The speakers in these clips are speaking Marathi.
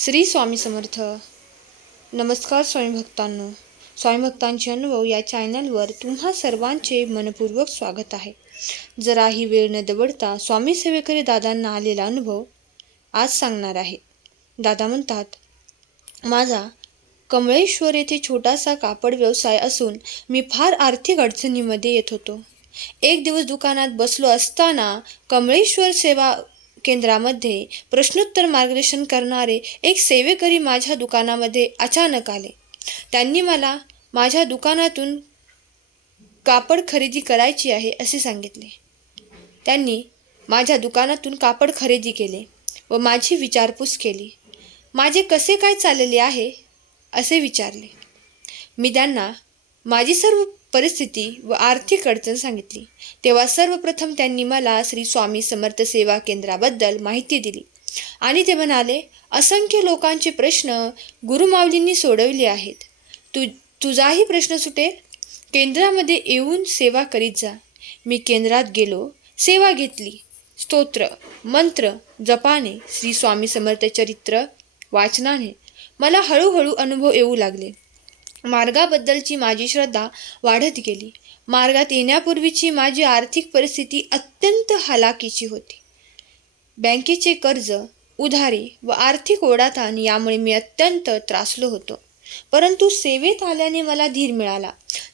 श्री स्वामी समर्थ. नमस्कार स्वामी भक्तांनो. स्वामी भक्तांचे अनुभव या चॅनलवर तुम्हा सर्वांचे मनपूर्वक स्वागत आहे. जराही वेळ न दवडता स्वामी सेवेकरी दादांना आलेला अनुभव आज सांगणार आहे. दादा म्हणतात, माझा कमळेश्वर येथे छोटासा कापड व्यवसाय असून मी फार आर्थिक अडचणीमध्ये येत होतो. एक दिवस दुकानात बसलो असताना कमळेश्वर सेवा केंद्रामध्ये प्रश्नोत्तर मार्गदर्शन करणारे एक सेवेकरी माझ्या दुकानामध्ये अचानक आले. त्यांनी मला माझ्या दुकानातून कापड खरेदी करायची आहे असे सांगितले. त्यांनी माझ्या दुकानातून कापड खरेदी केले व माझी विचारपूस केली. माझे कसे काय चाललेले आहे असे विचारले. मी त्यांना माझी सर्व परिस्थिती व आर्थिक अडचण सांगितली. तेव्हा सर्वप्रथम त्यांनी मला श्री स्वामी समर्थ सेवा केंद्राबद्दल माहिती दिली आणि ते म्हणाले, असंख्य लोकांचे प्रश्न गुरुमाऊलींनी सोडवले आहेत. तुझाही प्रश्न सुटेल. केंद्रामध्ये येऊन सेवा करीत जा. मी केंद्रात गेलो, सेवा घेतली. स्तोत्र मंत्र जपाने, श्री स्वामी समर्थ चरित्र वाचनाने मला हळूहळू अनुभव येऊ लागले. मार्गाबद्दलची माझी श्रद्धा वाढत गेली. मार्गात येण्यापूर्वीची माझी आर्थिक परिस्थिती अत्यंत हलाखीची होती. बँकेचे कर्ज, उधारी व आर्थिक ओढाताण यामुळे मी अत्यंत त्रासलो होतो. परंतु सेवेत आल्याने मला धीर मिळाला.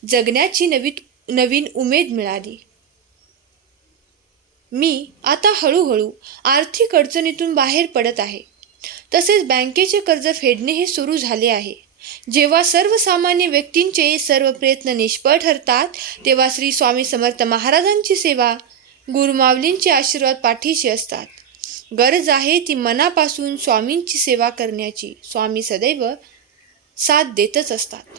जगण्याची नवीन उमेद मिळाली. मी आता हळूहळू आर्थिक अडचणीतून बाहेर पडत आहे. तसेच बँकेचे कर्ज फेडणे हे सुरू झाले आहे. जेव्हा सर्वसामान्य व्यक्तींचे सर्व प्रयत्न निष्फळ ठरतात, तेव्हा श्री स्वामी समर्थ महाराजांची सेवा, गुरुमाऊलींचे आशीर्वाद पाठीशी असतात. गरज आहे ती मनापासून स्वामींची सेवा करण्याची. स्वामी सदैव साथ देतच असतात.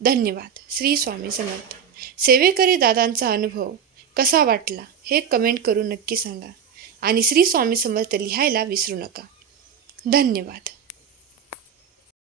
धन्यवाद. श्री स्वामी समर्थ. सेवेकरी दादांचा अनुभव कसा वाटला हे कमेंट करून नक्की सांगा आणि श्री स्वामी समर्थ लिहायला विसरू नका. धन्यवाद.